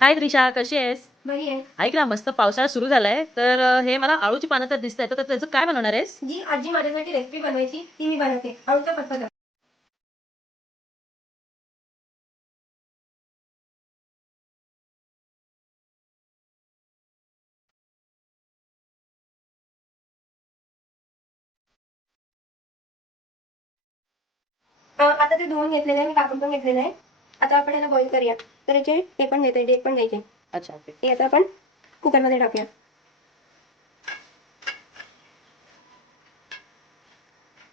हाय त्रिशा, कशी आहेस? बरी आहे ऐक ना, मस्त पावसाळा सुरू झालाय तर हे मला आळूची पानं तर दिसत आहेत, तर त्याचं काय बनवणार आहेस? जी आजी माझ्यासाठी रेसिपी बनवायची ती मी बनवते अळूचा फतफदा. आता ते धुवून घेतलेलं आहे, मी कापून पण घेतलेलं आहे. आता आपण याला बॉईल करूया. तर याचे हे पण घ्यायचे, डेट पण घ्यायचे. अच्छा, ओके. हे आता आपण कुकरमध्ये टाकूया.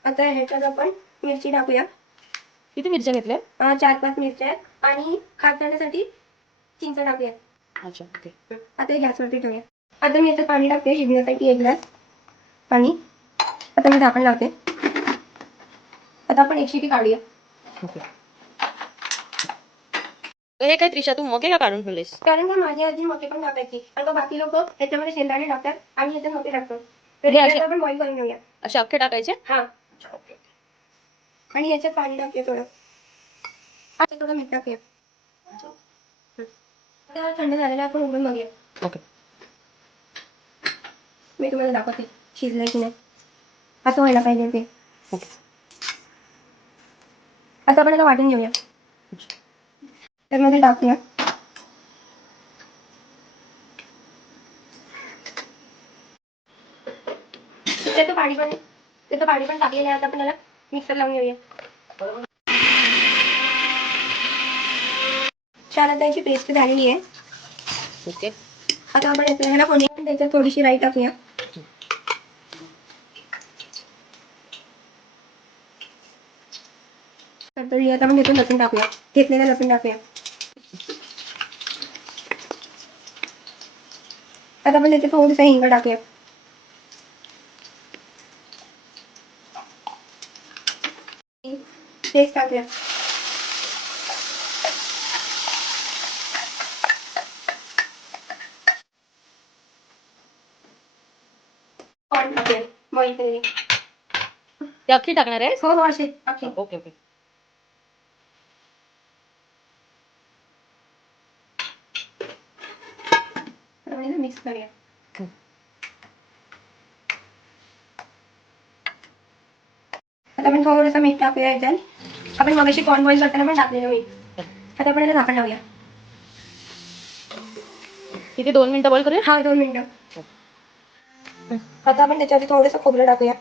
आता ह्याच्यात आपण मिरची टाकूया. किती मिरच्या घेतल्या? 4-5 मिरच्या आहेत आणि खाण्यासाठी चिंच टाकूया. अच्छा, ओके. आता हे गॅसवरती ठेवूया. आता मी याच्यात पाणी टाकते शिजण्यासाठी 1 ग्लास पाणी. आता मी झाकण लावते. आता आपण एक शिटी काढूया. ओके. हे काय त्रिशा, तू मगे का काढून ठेवलेस? कारण का माझी आजी मके पण टाकायची आणि बाकी लोक याच्यामध्ये शेंगदाणे टाकतात, आम्ही याच्यात मके टाकतो. तर हे हे असे- आता आपण बॉईल करून घेऊया. असे अख्खे टाकायचे? हा, आणि याच्यात पाणी टाकूया थोडं. आता थोडं मीठ टाकूया. आता थंड झालेला आपण उघडून बघूया. ओके. मी तुम्हाला दाखवते शिजलंय की नाही. असं व्हायला पाहिजे ते. ओके. आता आपण याला वाटून घेऊया. त्यामध्ये टाकूया. त्याचं पाणी पण टाकलेलं आहे. आता आपण याला मिक्सर लावून घेऊया. छान आता याची पेस्ट झालेली आहे. ओके. आता आपण ह्याला फोडणी पण त्याच्यात थोडीशी राई टाकूया. तर आता आपण घेतून लसूण टाकूया. घेतलेलं लसूण टाकूया. आता आपण त्याच्यात थोडंसं हिंग टाकूया. पेस्ट टाकूया. कॉर्न टाकूया बॉईल केलेली. ते अख्खी टाकणार आहेस? हो, असे अख्खे. Okay, okay. मिक्स करूया. आता आपण थोडंसं मीठ टाकूया याच्यात. आपण मगाशी कॉर्न बॉईल करताना पण टाकलेलं मीठ. आता आपण याला झाकण लावूया. किती 2 मिनिटं बॉईल करूया? हा, 2 मिनिटं. आता आपण त्याच्यावरती थोडंसं खोबरं टाकूया.